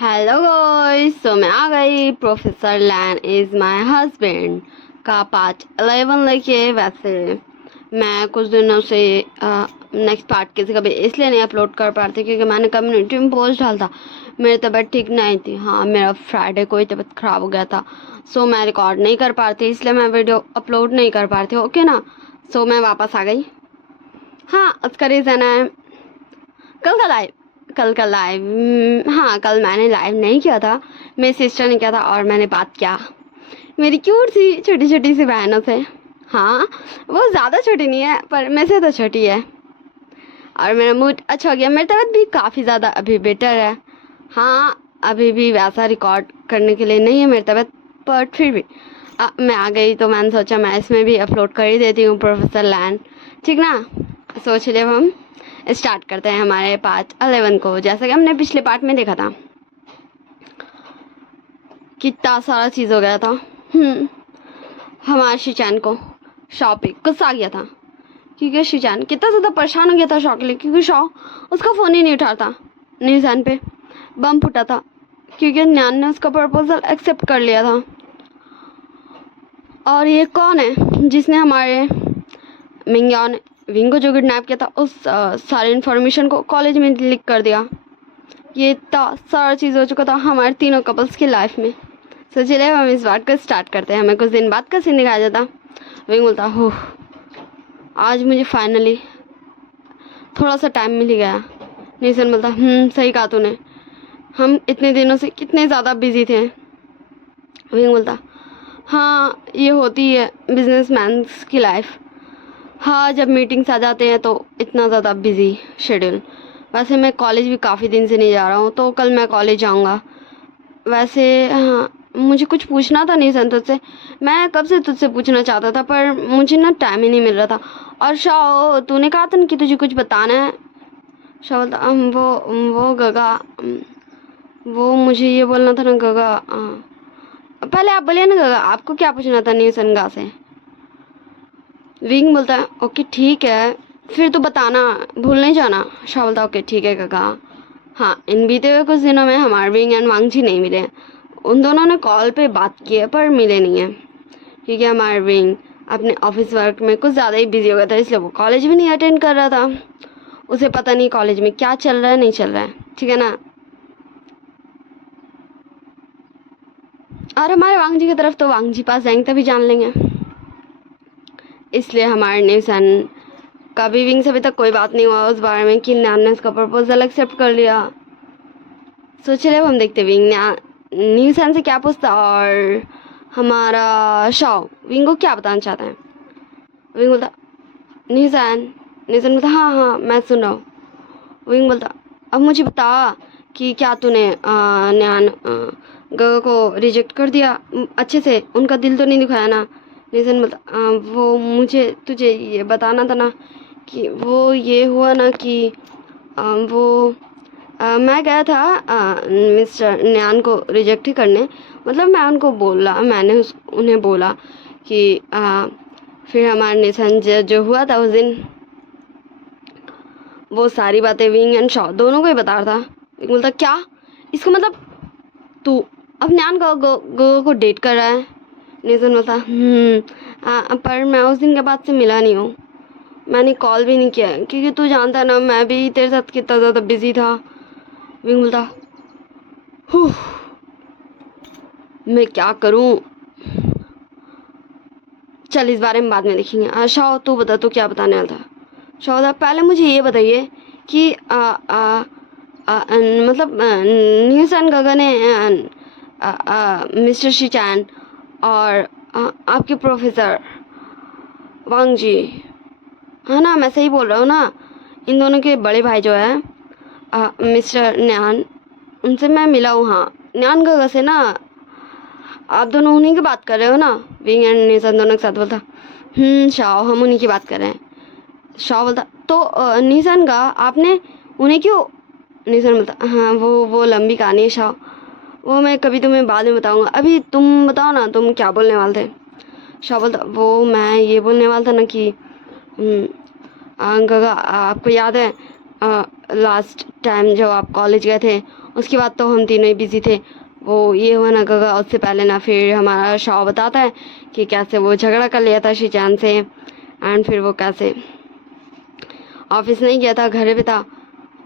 Hello guys, सो मैं आ गई। Professor Lan is my husband का पार्ट 11 लेके। वैसे मैं कुछ दिनों से नेक्स्ट पार्ट किसी का भी इसलिए नहीं अपलोड कर पा रही थी क्योंकि मैंने कम्युनिटी में पोस्ट डाला था। मेरी तबीयत ठीक नहीं थी। हाँ, मेरा फ्राइडे को ही तबीयत ख़राब हो गया था। सो मैं रिकॉर्ड नहीं कर पा रही थी, इसलिए मैं वीडियो अपलोड नहीं कर पा रही थी। ओके ना। सो मैं वापस आ गई। हाँ, उसका रीज़न है कल का लाइव। हाँ, कल मैंने लाइव नहीं किया था, मेरी सिस्टर ने किया था और मैंने बात किया मेरी क्यूट सी छोटी छोटी सी बहनों से। हाँ, वो ज़्यादा छोटी नहीं है पर मेरे से तो छोटी है। और मेरा मूड अच्छा हो गया। मेरी तबीयत भी काफ़ी ज़्यादा अभी बेटर है। हाँ, अभी भी वैसा रिकॉर्ड करने के लिए नहीं है मेरी तबीयत, बट फिर भी मैं आ गई तो मैंने सोचा मैं इसमें भी अपलोड कर ही देती हूँ प्रोफेसर लैन। ठीक ना। सोच लिया हम स्टार्ट करते हैं हमारे पार्ट 11 को। जैसा कि हमने पिछले पार्ट में देखा था, कितना सारा चीज़ हो गया था। हमारे शिचान को शॉ पे गुस्सा आ गया था क्योंकि शिचान कितना ज़्यादा परेशान हो गया था शॉ के लिए, क्योंकि शॉ उसका फ़ोन ही नहीं उठाता। न्यूज़ैन पे बम फूटा था क्योंकि न्यान ने उसका प्रपोजल एक्सेप्ट कर लिया था। और ये कौन है जिसने हमारे मिंग्यान विंग को जो किडनैप किया था उस सारी इन्फॉर्मेशन को कॉलेज में लीक कर दिया। ये इतना सारा चीज़ हो चुका था हमारे तीनों कपल्स की लाइफ में। तो चलिए हम इस बात को स्टार्ट करते हैं। हमें कुछ दिन बाद का सीन दिखाया जाता। विंग बोलता हो, आज मुझे फाइनली थोड़ा सा टाइम मिल गया। निशन बोलता सही कहा तूने, हम इतने दिनों से कितने ज़्यादा बिजी थे। विंग बोलता हाँ, ये होती है बिजनेसमैन की लाइफ। हाँ, जब मीटिंग्स आ जाते हैं तो इतना ज़्यादा बिजी शेड्यूल। वैसे मैं कॉलेज भी काफ़ी दिन से नहीं जा रहा हूँ, तो कल मैं कॉलेज जाऊँगा। वैसे हाँ, मुझे कुछ पूछना था निशन तुझसे। मैं कब से तुझसे पूछना चाहता था पर मुझे ना टाइम ही नहीं मिल रहा था। और शाह, तूने कहा था ना कि तुझे कुछ बताना है। शाह बोलता वो गगा, वो मुझे ये बोलना था ना गगा। पहले आप बोलिए ना गगा, आपको क्या पूछना था निशन गा से। विंग बोलता है ओके ठीक है, फिर तो बताना, भूल नहीं जाना। शाह बोलता ओके ठीक है काका। हाँ, इन बीते हुए कुछ दिनों में हमारे विंग एंड वांगजी नहीं मिले। उन दोनों ने कॉल पे बात की है पर मिले नहीं है क्योंकि हमारे विंग अपने ऑफिस वर्क में कुछ ज़्यादा ही बिजी हो गया था, इसलिए वो कॉलेज भी नहीं अटेंड कर रहा था। उसे पता नहीं कॉलेज में क्या चल रहा है नहीं चल रहा है। ठीक है ना। और हमारे वांगजी की तरफ तो वांगजी पास जाएंगे तभी जान लेंगे। इसलिए हमारे न्यूसन का भी विंग से अभी तक कोई बात नहीं हुआ उस बारे में कि न्यान ने उसका प्रपोजल एक्सेप्ट कर लिया। सो चलिए अब हम देखते विंग न्यूसन से क्या पूछता और हमारा शॉ विंग को क्या बताना चाहता है। विंग बोलता न्यूसन। न्यूसन बोलता हाँ हाँ मैं सुन रहा हूँ। विंग बोलता अब मुझे बता कि क्या तूने न्यान गगा को रिजेक्ट कर दिया अच्छे से, उनका दिल तो नहीं दिखाया ना। न्यूसन बोलता वो मुझे तुझे ये बताना था ना कि वो ये हुआ ना कि वो मैं गया था मिस्टर न्यान को रिजेक्ट ही करने। मतलब मैं उनको बोला, मैंने उन्हें बोला कि फिर हमारे निशन जो हुआ था उस दिन, वो सारी बातें विंग एंड शॉ दोनों को ही बता रहा था। विंग बोलता क्या, इसका मतलब तू अब न्यान गो को डेट कर रहा है। निशन बोलता पर मैं उस दिन के बाद से मिला नहीं हूँ, मैंने कॉल भी नहीं किया है क्योंकि तू जानता है ना मैं भी तेरे साथ कितना ज़्यादा बिजी था। विंग बोलता मैं क्या करूं, चल इस बारे में बाद में देखेंगे। शाह तू बता, तू क्या बताने वाला था। शाह बता पहले मुझे ये बताइए कि मतलब न्यूसन गगा ने मिस्टर शिचान और आपके प्रोफेसर वांग जी, है ना, मैं सही बोल रहा हूँ ना, इन दोनों के बड़े भाई जो है मिस्टर न्यान, उनसे मैं मिला हूँ। हाँ, न्यान गगा से ना, आप दोनों उन्हीं की बात कर रहे हो ना। विंग एंड निशन दोनों के साथ बोलता शाह हम उन्हीं की बात कर रहे हैं। शाह बोलता तो निशन का आपने उन्हें क्यों। निशन बोलता हाँ वो लंबी कहानी है शाह, वो मैं कभी तुम्हें बाद में बताऊंगा, अभी तुम बताओ ना तुम क्या बोलने वाले थे। शाह बोलता वो मैं ये बोलने वाला था ना कि गगा आपको याद है लास्ट टाइम जब आप कॉलेज गए थे उसके बाद तो हम तीनों ही बिजी थे। वो ये हुआ ना गगा, उससे पहले ना फिर हमारा शाव बताता है कि कैसे वो झगड़ा कर लिया था शिचान से, एंड फिर वो कैसे ऑफिस नहीं गया था, घर पे था,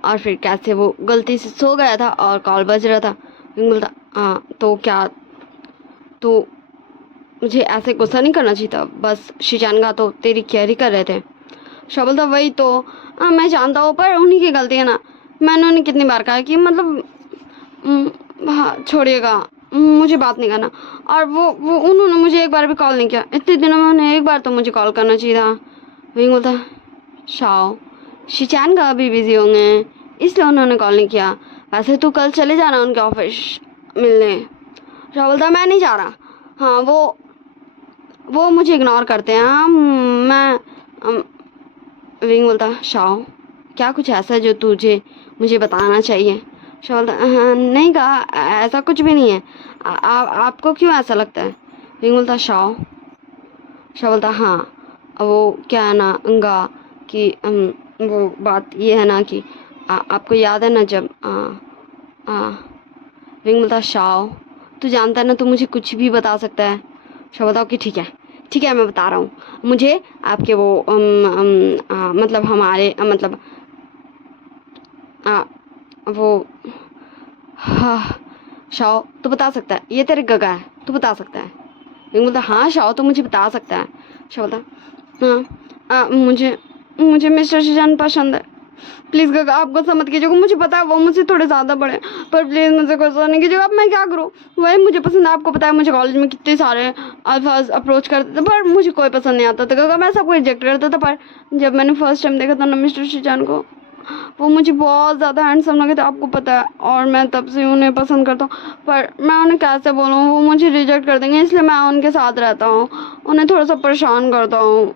और फिर कैसे वो गलती से सो गया था और कॉल बज रहा था। विंग बोलता हाँ तो क्या, तो मुझे ऐसे गुस्सा नहीं करना चाहिए था, बस शिचान का तो तेरी केयर ही कर रहे थे। शाह बोलता वही तो, हाँ मैं जानता हूँ, पर उन्हीं की गलती है ना। मैंने उन्हें कितनी बार कहा कि मतलब हाँ छोड़िएगा, मुझे बात नहीं करना, और वो उन्होंने मुझे एक बार भी कॉल नहीं किया। इतने दिनों में उन्हें एक बार तो मुझे कॉल करना चाहिए था। वही बोलता शाओ शिचान का अभी बिजी होंगे इसलिए उन्होंने कॉल नहीं किया, वैसे तू कल चले जाना उनके ऑफिस मिलने। शाह बोलता मैं नहीं जा रहा, हाँ वो मुझे इग्नोर करते हैं, हाँ मैं विंग बोलता शाओ क्या कुछ ऐसा जो तुझे मुझे बताना चाहिए। शाह बोलता हाँ नहीं कहा, ऐसा कुछ भी नहीं है, आपको क्यों ऐसा लगता है। विंग बोलता शाह बोलता हाँ वो क्या है ना उनका कि वो बात ये है ना कि आपको याद है ना जब विंग बोलता शाह तू जानता है ना तू मुझे कुछ भी बता सकता है। शाह बोलता कि ठीक है मैं बता रहा हूँ, मुझे आपके वो मतलब हमारे मतलब वो हाँ शाह तू बता सकता है, ये तेरे गगा है, तू बता सकता है। विंग बोलता हाँ शाह तो मुझे बता सकता है। शाह बोलता हाँ मुझे मिस्टर शिजान पसंद है, प्लीज़ गगा आप गुस्सा मत कीजिएगा, मुझे पता है वो मुझसे थोड़े ज़्यादा बड़े, पर प्लीज़ मुझे गुस्सा नहीं कीजिएगा, अब मैं क्या करूँ। वही मुझे पसंद है, आपको पता है मुझे कॉलेज में कितने सारे अल्फाज अप्रोच करते थे पर मुझे कोई पसंद नहीं आता था गगा, मैं सबको रिजेक्ट करता था। पर जब मैंने फर्स्ट टाइम देखा था ना मिस्टर शिजान को, वो मुझे बहुत ज़्यादा हैंडसम लगे थे, आपको पता है, और मैं तब से उन्हें पसंद करता हूँ। पर मैं उन्हें कैसे बोलूँ, वो मुझे रिजेक्ट कर देंगे, इसलिए मैं उनके साथ रहता हूँ, उन्हें थोड़ा सा परेशान करता हूँ,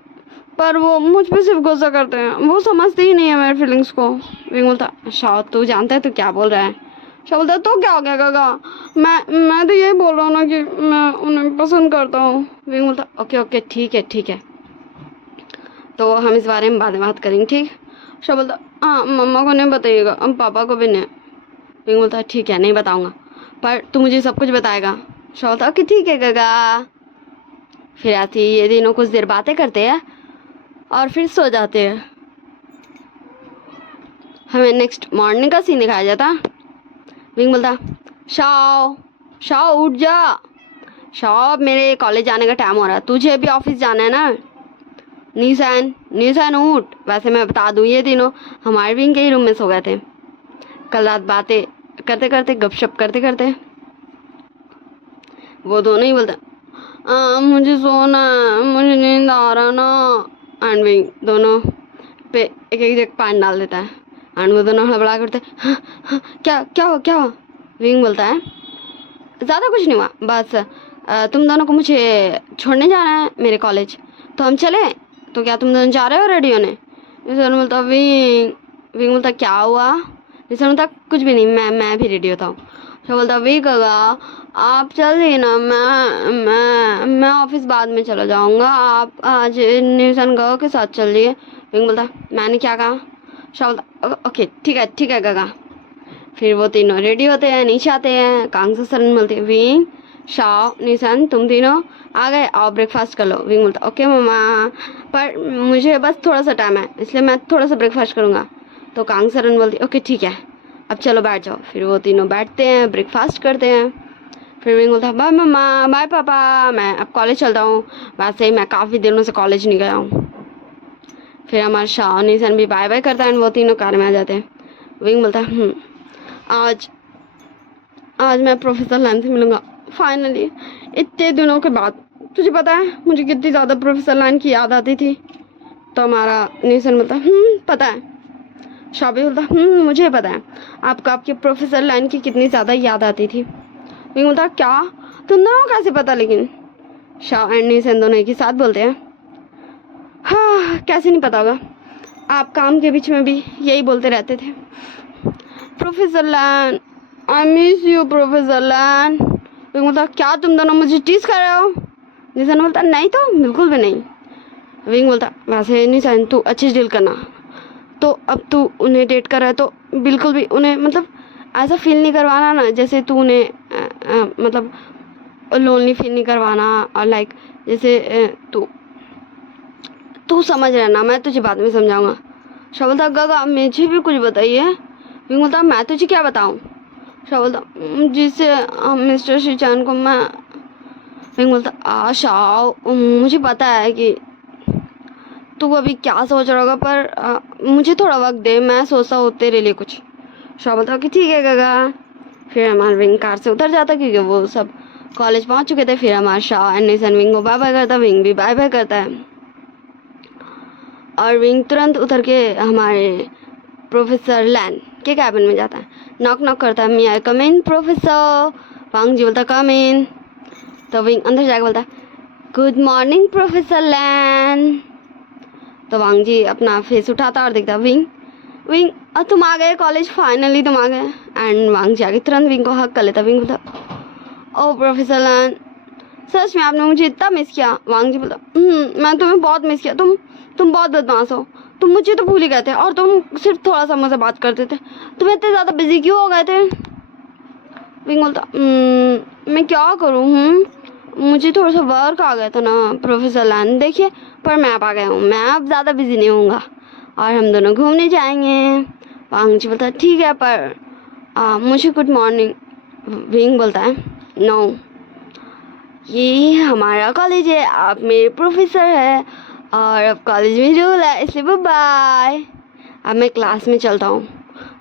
पर वो मुझ पर सिर्फ गुस्सा करते हैं, वो समझते ही नहीं है मेरे फीलिंग्स को। विंग बोलता शाह तू जानता है तू क्या बोल रहा है। शाह बोलता तो क्या हो गया गगा, मैं तो यही बोल रहा हूँ ना कि मैं उन्हें पसंद करता हूँ। विंग बोलता ओके ठीक है, तो हम इस बारे में बाद में बात करेंगे ठीक। शाह बोलता हाँ मम्मा को नहीं बताइएगा, अब पापा को भी नहीं। विंग बोलता ठीक है नहीं बताऊँगा, पर तू मुझे सब कुछ बताएगा। शाह बोलता ओके ठीक है गगा। फिर ऐसे ही ये दिनों कुछ देर बातें करते हैं और फिर सो जाते हैं। हमें नेक्स्ट मॉर्निंग का सीन दिखाया जाता। विंग बोलता शाओ उठ जा, शाओ मेरे कॉलेज जाने का टाइम हो रहा है, तुझे भी ऑफिस जाना है ना। न्यूसन उठ। वैसे मैं बता दूँ ये तीनों हमारे विंग के ही रूम में सो गए थे। कल रात बातें करते करते गपशप करते करते वो दोनों ही बोलते मुझे सोना है, मुझे नींद आ रहा ना। एंड विंग दोनों पे एक जग पानी डाल देता है, एंड वो दोनों हड़बड़ा करते हाँ, क्या हुआ। विंग बोलता है ज़्यादा कुछ नहीं हुआ, बस तुम दोनों को मुझे छोड़ने जाना है मेरे कॉलेज, तो हम चले, तो क्या तुम दोनों जा रहे हो रेडी होने। निशान बोलता विंग बोलता क्या हुआ। निशान बोलता कुछ भी नहीं, मैं भी रेडी होता हूँ। तो बोलता विंग कगा आप चल दिए ना, मैं ऑफिस बाद में चला जाऊँगा, आप आज निशान गगा के साथ चल दिए। विंग बोलता मैंने क्या कहा। शाह बोलता ओके ठीक है गगा। फिर वो तीनों रेडी होते हैं, नीचे आते हैं, कांग से सरन बोलते हैं विंग शाह निशान तुम तीनों आ गए, आओ ब्रेकफास्ट कर लो। विंग बोलता ओके मम्मा, पर मुझे बस थोड़ा सा टाइम है इसलिए मैं थोड़ा सा ब्रेकफास्ट करूँगा। तो कांग सरन बोलती ओके ठीक है अब चलो बैठ जाओ। फिर वो तीनों बैठते हैं, ब्रेकफास्ट करते हैं। फिर विंग बोलता बाय मम्मा, बाय पापा, मैं अब कॉलेज चलता हूँ, वैसे ही मैं काफ़ी दिनों से कॉलेज नहीं गया हूँ। फिर हमारा शाह निशान भी बाय बाय करता है, वो तीनों कार में आ जाते हैं। विंग बोलता आज मैं प्रोफेसर लाइन से मिलूँगा फाइनली, इतने दिनों के बाद। तुझे पता है मुझे कितनी ज़्यादा प्रोफेसर लाइन की याद आती थी। तो हमारा निशान बोलता पता है। शाह भी बोलता मुझे पता है आपको आपके प्रोफेसर लाइन की कितनी ज़्यादा याद आती थी। विंग बोलता क्या, तुम दोनों को कैसे पता। लेकिन शाह एंड निशान दोनों एक ही साथ बोलते हैं हाँ कैसे नहीं पता होगा, आप काम के बीच में भी यही बोलते रहते थे professor Lan, I miss you professor Lan. Wing बोलता क्या तुम दोनों मुझे टीज कर रहे हो। निशान बोलता नहीं तो बिल्कुल भी नहीं। विंग बोलता वैसे निशान तू अच्छी डील करना, तो अब तू उन्हें डेट कर रहा है तो बिल्कुल भी उन्हें मतलब ऐसा फील नहीं करवाना ना जैसे तूने मतलब लोनली फील नहीं करवाना, और लाइक जैसे तू तू समझ रहा ना, मैं तुझे बाद में समझाऊंगा। शबल था गगा मुझे भी कुछ बताइए। विंग बोलता मैं तुझे क्या बताऊं। शबल था जिससे मिस्टर शिचान को मैं। विंग बोलता आशा मुझे पता है कि तू अभी क्या सोच रहा होगा, पर मुझे थोड़ा वक्त दे, मैं सोचता हूँ तेरे लिए कुछ। शाह बोलता कि ठीक है गगा। फिर हमारा विंग कार से उतर जाता क्योंकि वो सब कॉलेज पहुंच चुके थे। फिर हमारा शाह एंडरसन विंग को बाय बाय करता, विंग भी बाय बाय करता है, और विंग तुरंत उतर के हमारे प्रोफेसर लैन के कैबिन में जाता है। नॉक नॉक करता है, मी आई कम इन प्रोफेसर। वांग जी बोलता कम इन। तो विंग अंदर जाके बोलता गुड मॉर्निंग प्रोफेसर लैन। तो वांग जी अपना फेस उठाता और देखता विंग विंग और तुम आ गए कॉलेज, फाइनली तुम आ गए। एंड वांग जी आगे तुरंत विंग को हक कर लेता। विंग बोलता ओ प्रोफेसर लैन सच में आपने मुझे इतना मिस किया। वांग जी बोलता मैं तुम्हें बहुत मिस किया, तुम बहुत बदमाश हो, तुम मुझे तो भूल ही गए थे और तुम सिर्फ थोड़ा सा मुझसे बात करते थे, तुम इतने ज़्यादा बिजी क्यों हो गए थे। विंग बोलता मैं क्या करूँ, मुझे थोड़ा सा वर्क आ गया था ना प्रोफेसर लैन, देखिए पर मैं अब आ गया हूँ, मैं अब ज़्यादा बिजी नहीं होऊंगा और हम दोनों घूमने जाएंगे। वांग जी बोलता ठीक है पर मुझे गुड मॉर्निंग। विंग बोलता है नो ये हमारा कॉलेज है, आप मेरे प्रोफेसर है और अब कॉलेज में रूल है, इसलिए बाय, अब मैं क्लास में चलता हूँ।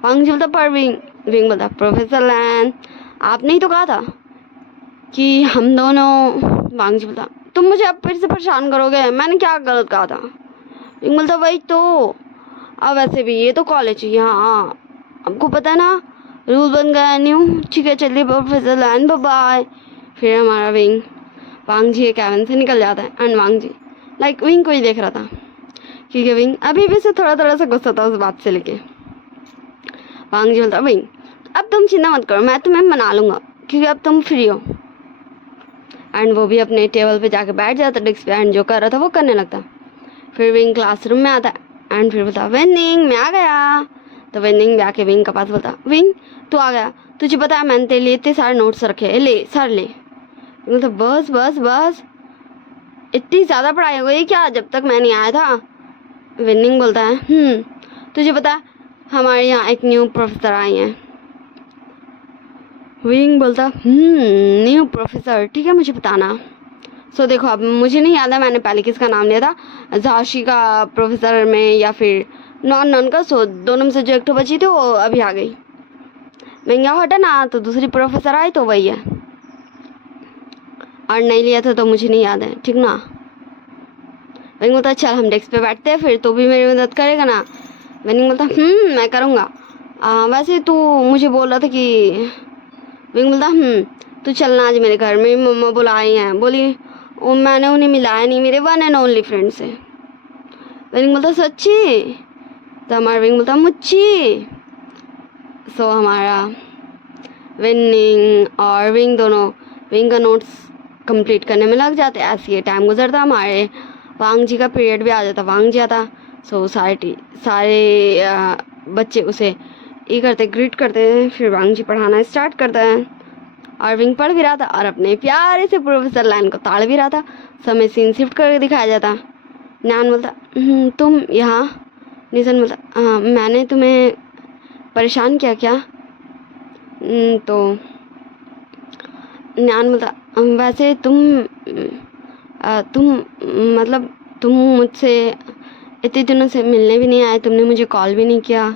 वांग जी बोलता पर विंग बोलता प्रोफेसर लैन आपने ही तो कहा था कि हम दोनों। वांग जी बोलता तुम मुझे अब फिर से परेशान करोगे, मैंने क्या गलत कहा था। विंग बोलता वही तो, अब वैसे भी ये तो कॉलेज है, हाँ आपको पता है ना रूल बन गया न्यू, ठीक है चलिए प्रोफेसर लैन बाय। फिर हमारा विंग वांग जी कैबिन से निकल जाता है। And Wang ji like Wing को ही देख रहा था क्योंकि विंग अभी भी से थोड़ा थोड़ा सा गुस्सा था उस बात से लेके। वांग जी बोलता विंग अब तुम चिंता मत करो, मैं तुम्हें मना लूँगा क्योंकि अब तुम फ्री हो। एंड वो भी अपने टेबल पे जाके बैठ जाता डेस्क पे, एंड जो कर रहा था वो करने लगता। फिर विंग क्लासरूम में आता एंड फिर बोलता विनिंग मैं आ गया। तो विनिंग भी आके विंग के पास बोलता विंग तू आ गया, तुझे पता है मैंने तेरे लिए इतने सारे नोट्स रखे, ले सर ले। बोलता बस बस बस इतनी ज़्यादा पढ़ाई हो गई क्या जब तक मैं नहीं आया था। विनिंग बोलता है तुझे पता है हमारे यहाँ एक न्यू प्रोफेसर आई हैं। विंग बोलता न्यू प्रोफेसर ठीक है मुझे बताना। सो देखो अब मुझे नहीं याद है मैंने पहले किसका नाम लिया था, झांसी का प्रोफेसर में या फिर नॉन का। सो दोनों में से जो एक तो बची थी वो अभी आ गई, मैं यहाँ हटा ना तो दूसरी प्रोफेसर आई तो वही है, और नहीं लिया था तो मुझे नहीं याद है ठीक ना। विंग बोलता चल हम डेस्क पे बैठते हैं, फिर तू भी मेरी मदद करेगा ना। विंग बोलता मैं करूँगा, वैसे तू मुझे बोल रहा था कि। विंग बोलता तू चलना आज मेरे घर, मेरी मम्मा बुलाई हैं, बोली मैंने उन्हें मिलाया नहीं, मेरे वन एंड ओनली फ्रेंड से। विंग बोलता सच्ची। तो हमारा विंग बोलता मुच्ची। सो हमारा विनिंग और विंग दोनों विंग का नोट्स कंप्लीट करने में लग जाते। ऐसे ये टाइम गुजरता, हमारे वांग जी का पीरियड भी आ जाता। वांग जी आता सो सारे बच्चे उसे ये करते ग्रीट करते हैं। फिर वांग जी पढ़ाना स्टार्ट करता है और विंग पढ़ भी रहा था और अपने प्यारे से प्रोफेसर लाइन को ताड़ भी रहा था। समय सीन शिफ्ट करके दिखाया जाता। न्यान बोलता तुम यहाँ। निशन बोलता मैंने तुम्हें परेशान किया क्या। तो न्यान बोलता वैसे तुम मतलब तुम मुझसे इतने दिनों से मिलने भी नहीं आए, तुमने मुझे कॉल भी नहीं किया।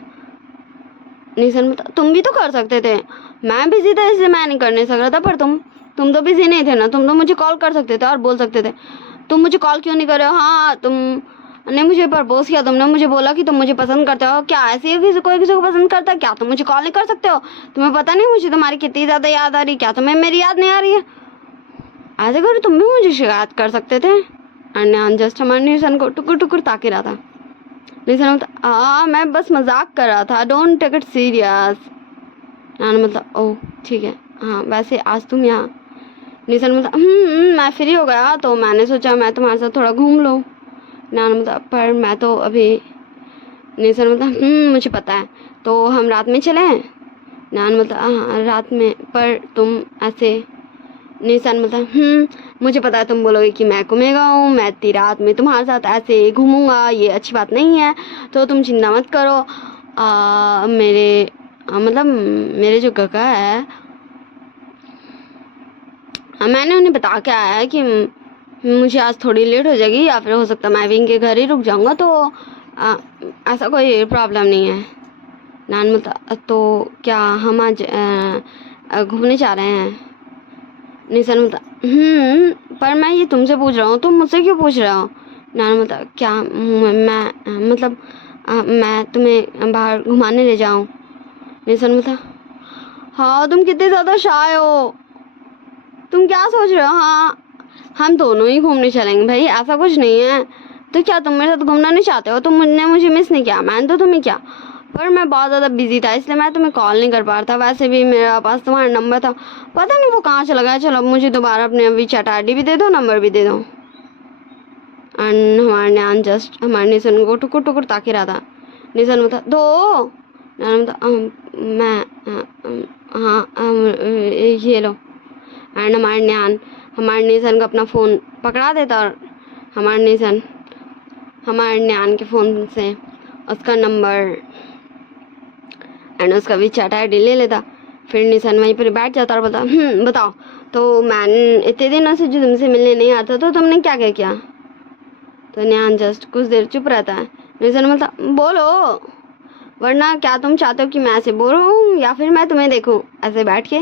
निशन बोलता तुम भी तो कर सकते थे, मैं बिजी था इसलिए मैं नहीं करने सक रहा था, पर तुम तो बिजी नहीं थे ना, तुम तो मुझे कॉल कर सकते थे और बोल सकते थे। तुम मुझे कॉल क्यों नहीं कर रहे हो। हाँ तुमने मुझे प्रपोज किया, तुमने मुझे बोला कि तुम मुझे पसंद करते हो, क्या ऐसे ही कोई किसी को पसंद करता है क्या, तुम मुझे कॉल नहीं कर सकते हो। तुम्हें पता नहीं मुझे तुम्हारी कितनी ज़्यादा याद आ रही, क्या तुम्हें मेरी याद नहीं आ रही है। ऐसे करो तुम भी मुझे शिकायत कर सकते थे। एंड जस्ट हमारे निशन को टुकुर टुकुर ताकि रहा था। निशन बोलता मैं बस मजाक कर रहा था, डोंट टेक इट सीरियस। मतलब ओह ठीक है, हाँ वैसे आज तुम यहाँ। निशन बोलता मैं फ्री हो गया तो मैंने सोचा मैं तुम्हारे साथ थोड़ा घूम लूँ। नान मतलब पर मैं तो अभी। निशन बोलता मुझे पता है, तो हम रात में चलें। नान बोलता रात में, पर तुम ऐसे। निशान बोलता मुझे पता है तुम बोलोगे कि मैं घूमेगा हूँ, मैं इतनी रात में तुम्हारे साथ ऐसे घूमूंगा, ये अच्छी बात नहीं है, तो तुम चिंता मत करो। मतलब मेरे जो काका है, मैंने उन्हें बता के आया है कि मुझे आज थोड़ी लेट हो जाएगी, या फिर हो सकता है मैं विंग के घर ही रुक जाऊंगा, तो ऐसा कोई प्रॉब्लम नहीं है। नान बोलता तो क्या हम आज घूमने जा रहे हैं? निशान बोलता पर मैं ये तुमसे पूछ रहा हूँ, तुम मुझसे क्यों पूछ रहे हो? नान बोलता क्या मैं मतलब मैं तुम्हें बाहर घुमाने ले जाऊँ? निशान बोलता हाँ तुम कितने ज़्यादा शाय हो, तुम क्या सोच रहे हो? हाँ हम दोनों ही घूमने चलेंगे भाई, ऐसा कुछ नहीं है। तो क्या तुम मेरे साथ घूमना नहीं चाहते हो? तुमने मुझे मिस नहीं किया, मैंने तो तुम्हें किया, पर मैं बहुत ज़्यादा बिजी था इसलिए मैं तुम्हें कॉल नहीं कर पा रहा था। वैसे भी मेरे पास तुम्हारा नंबर था, पता नहीं वो कहाँ चला गया। चलो मुझे दोबारा अपने वीचैट आईडी भी दे दो, नंबर भी दे दो। एंड हमारे न्यान जस्ट हमारे निशन को टुकुर टुकुर ताकि रहा था। निशन बता दो, न्यान बता मैं ये लो। एंड हमारे निशन का अपना फ़ोन पकड़ा देता और हमारे निशन हमारे न्यान के फ़ोन से उसका नंबर एंड उसका वीचैट आईडी ले लेता। फिर निशान वहीं पर बैठ जाता और बोलता बताओ, तो मैंने इतने दिनों से जो तुमसे मिलने नहीं आता तो तुमने क्या क्या किया? तो न्यान जस्ट कुछ देर चुप रहता है। निशान बोलता बोलो, वरना क्या तुम चाहते हो कि मैं ऐसे बोलूँ या फिर मैं तुम्हें देखूँ ऐसे बैठ के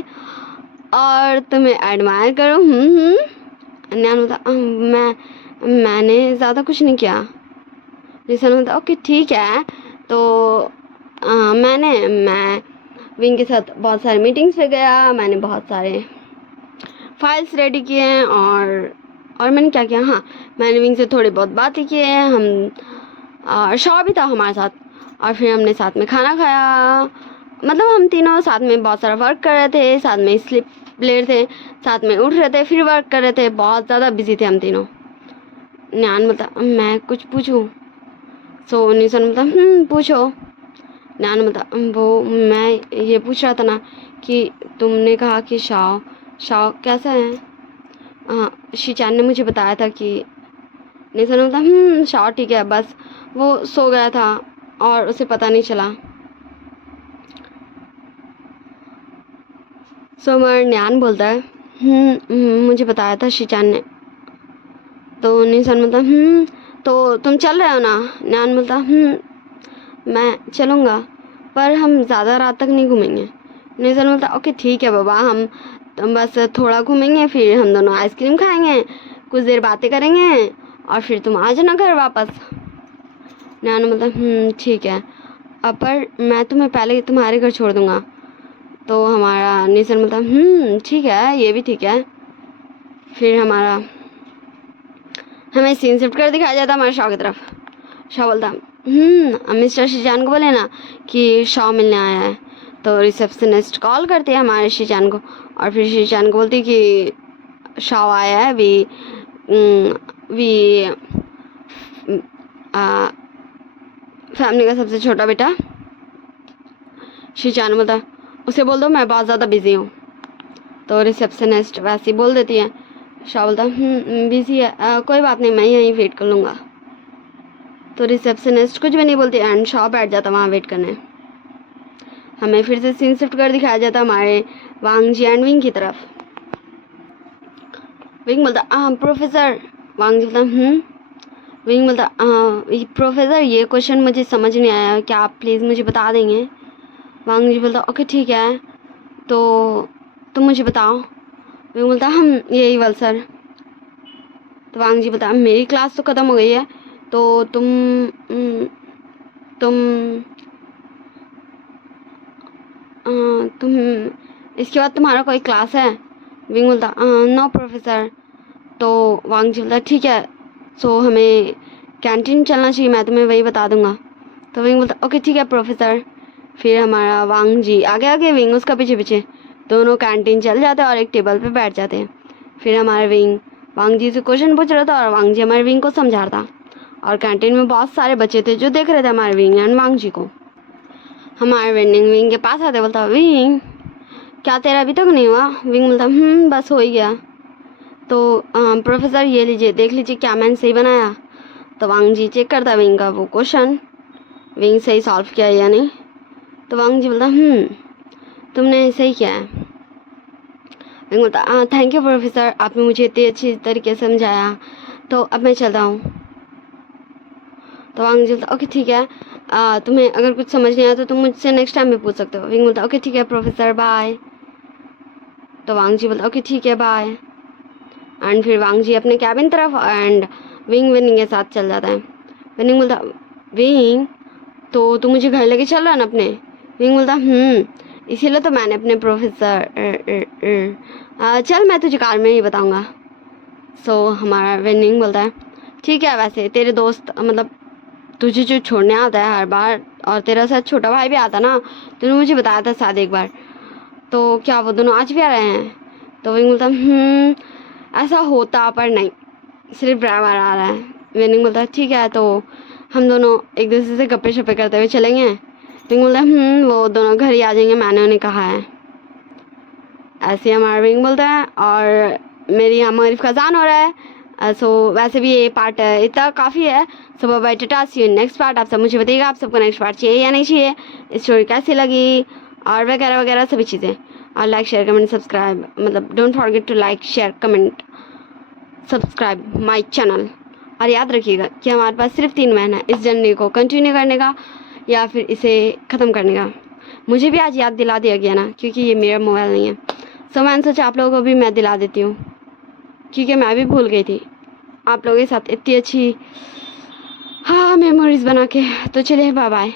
और तुम्हें एडमायर करूँ? न्यान बोलता मैंने ज़्यादा कुछ नहीं किया। निशान बोलता ओके ठीक है, तो मैं विंग के साथ बहुत सारे मीटिंग्स पे गया, मैंने बहुत सारे फाइल्स रेडी किए हैं और मैंने क्या किया, हाँ मैंने विंग से थोड़ी बहुत बातें की हैं, हम और शॉ भी था हमारे साथ, और फिर हमने साथ में खाना खाया। मतलब हम तीनों साथ में बहुत सारा वर्क कर रहे थे, साथ में स्लिप ले रहे थे, साथ में उठ रहे थे, फिर वर्क कर रहे थे, बहुत ज़्यादा बिजी थे हम तीनों। न्यान बोलता मैं कुछ पूछूं? सो निशान बोलता पूछो। न्यान बोलता वो मैं ये पूछ रहा था ना कि तुमने कहा कि शाओ कैसा है? हाँ शीचान ने मुझे बताया था कि। निशान बोलता शाओ ठीक है, बस वो सो गया था और उसे पता नहीं चला। सो न्यान बोलता है मुझे बताया था शीचान ने। तो निशान बोलता तो तुम चल रहे हो ना? न्यान बोलता मैं चलूँगा, पर हम ज़्यादा रात तक नहीं घूमेंगे। निशान बोलता ओके ठीक है बाबा, हम बस थोड़ा घूमेंगे, फिर हम दोनों आइसक्रीम खाएंगे, कुछ देर बातें करेंगे और फिर तुम आ जाना घर वापस। न्यान बोलता ठीक है, पर मैं तुम्हें पहले तुम्हारे घर छोड़ दूँगा। तो हमारा निशान बोलता ठीक है, ये भी ठीक है। फिर हमें सीन शिफ्ट कर दिखाया जाता हमारे शॉ की तरफ। शॉ बोलता मिस्टर शीचान को बोले ना कि शॉ मिलने आया है। तो रिसेप्शनिस्ट कॉल करती है हमारे शीचान को और फिर शीचान को बोलती कि शॉ आया है, फैमिली का सबसे छोटा बेटा। शीचान बोलता उसे बोल दो मैं बहुत ज़्यादा बिजी हूँ। तो रिसेप्शनिस्ट वैसे ही बोल देती है। शॉ बोलता बिजी है, कोई बात नहीं, मैं यहीं वेट कर लूँगा। तो रिसेप्शनिस्ट कुछ भी नहीं बोलती एंड शॉ बैठ जाता वहाँ वेट करने। हमें फिर से सीन शिफ्ट कर दिखाया जाता हमारे वांग जी एंड विंग की तरफ। विंग बोलता प्रोफेसर। वांग जी बोलता विंग बोलता प्रोफेसर ये क्वेश्चन मुझे समझ नहीं आया, क्या आप प्लीज़ मुझे बता देंगे? वांग जी बोलता ओके ठीक है, तो तुम मुझे बताओ। विंग बोलता यही वाल सर। तो वांग जी बोलता मेरी क्लास तो ख़त्म हो गई है, तो तुम इसके बाद तुम्हारा कोई क्लास है? विंग बोलता नो प्रोफेसर। तो वांग जी बोलता ठीक है, सो हमें कैंटीन चलना चाहिए, मैं तुम्हें वही बता दूंगा। तो विंग बोलता ओके ठीक है प्रोफेसर। फिर हमारा वांग जी आगे आगे, विंग उसका पीछे पीछे, दोनों कैंटीन चल जाते हैं और एक टेबल पे बैठ जाते हैं। फिर हमारे विंग वांग जी से क्वेश्चन पूछ रहा था और वांग जी हमारे विंग को समझा रहा था। और कैंटीन में बहुत सारे बच्चे थे जो देख रहे थे हमारे विंग एंड वांग जी को। हमारे विंग के पास आते बोलता, विंग क्या तेरा अभी तक नहीं हुआ? विंग बोलता, बस हो ही गया। तो प्रोफेसर ये लीजिए, देख लीजिए क्या मैंने सही बनाया। तो वांग जी चेक करता विंग का वो क्वेश्चन, विंग सही सॉल्व किया या नहीं। तो वांग जी बोलता, तुमने सही किया है। विंग बोलता, थैंक यू प्रोफेसर, आपने मुझे इतनी अच्छी तरीके से समझाया, तो अब मैं चलता हूँ। तो वांग जी बोलता, ओके ठीक है, तुम्हें अगर कुछ समझ नहीं आया तो तुम मुझसे नेक्स्ट टाइम भी पूछ सकते हो। विंग बोलता, ओके ठीक है प्रोफेसर, बाय। तो वांग जी बोलता, ओके ठीक है बाय। एंड फिर वांग जी अपने कैबिन तरफ एंड विंग के साथ चल जाता है। विंग बोलता, विंग तो तू मुझे घर लेके चल रहा है ना अपने? विंग बोलता, इसीलिए तो मैंने अपने प्रोफेसर चल मैं तुझे कार में ही बताऊंगा। सो हमारा विंग बोलता है, ठीक है, वैसे तेरे दोस्त मतलब तुझे जो छोड़ने आता है हर बार, और तेरा साथ छोटा भाई भी आता ना, तूने मुझे बताया था शायद एक बार, तो क्या वो दोनों आज भी आ रहे हैं? तो विंग बोलता, ऐसा होता पर नहीं, सिर्फ ड्राइवर आ रहा है। विंग बोलता है, ठीक है, तो हम दोनों एक दूसरे से गप्पे शप्पे करते हुए चलेंगे। विंग बोलता है, वो दोनों घर ही आ जाएंगे, मैंने उन्हें कहा है। ऐसे हमारा विंग बोलता है, और मेरी यहाँ मगरिब का अज़ान हो रहा है। सो वैसे भी ये पार्ट इतना काफ़ी है। So bye tata, see you next part. आप सब मुझे बताइएगा आप सबको नेक्स्ट पार्ट चाहिए या नहीं चाहिए, स्टोरी कैसी लगी और वगैरह वगैरह सभी चीज़ें। और लाइक शेयर कमेंट सब्सक्राइब, मतलब don't forget to like share comment subscribe my channel. और याद रखिएगा कि हमारे पास सिर्फ 3 महीना है इस जर्नी को कंटिन्यू करने का या फिर इसे ख़त्म करने का। मुझे भी आज याद दिला दिया गया ना, क्योंकि ये मेरा मोबाइल नहीं है। सो मैंने सोचा आप लोगों को भी मैं दिला देती हूँ, क्योंकि मैं भी भूल गई थी आप लोगों के साथ इतनी अच्छी मेमोरीज बना के। तो चलिए बाय बाय।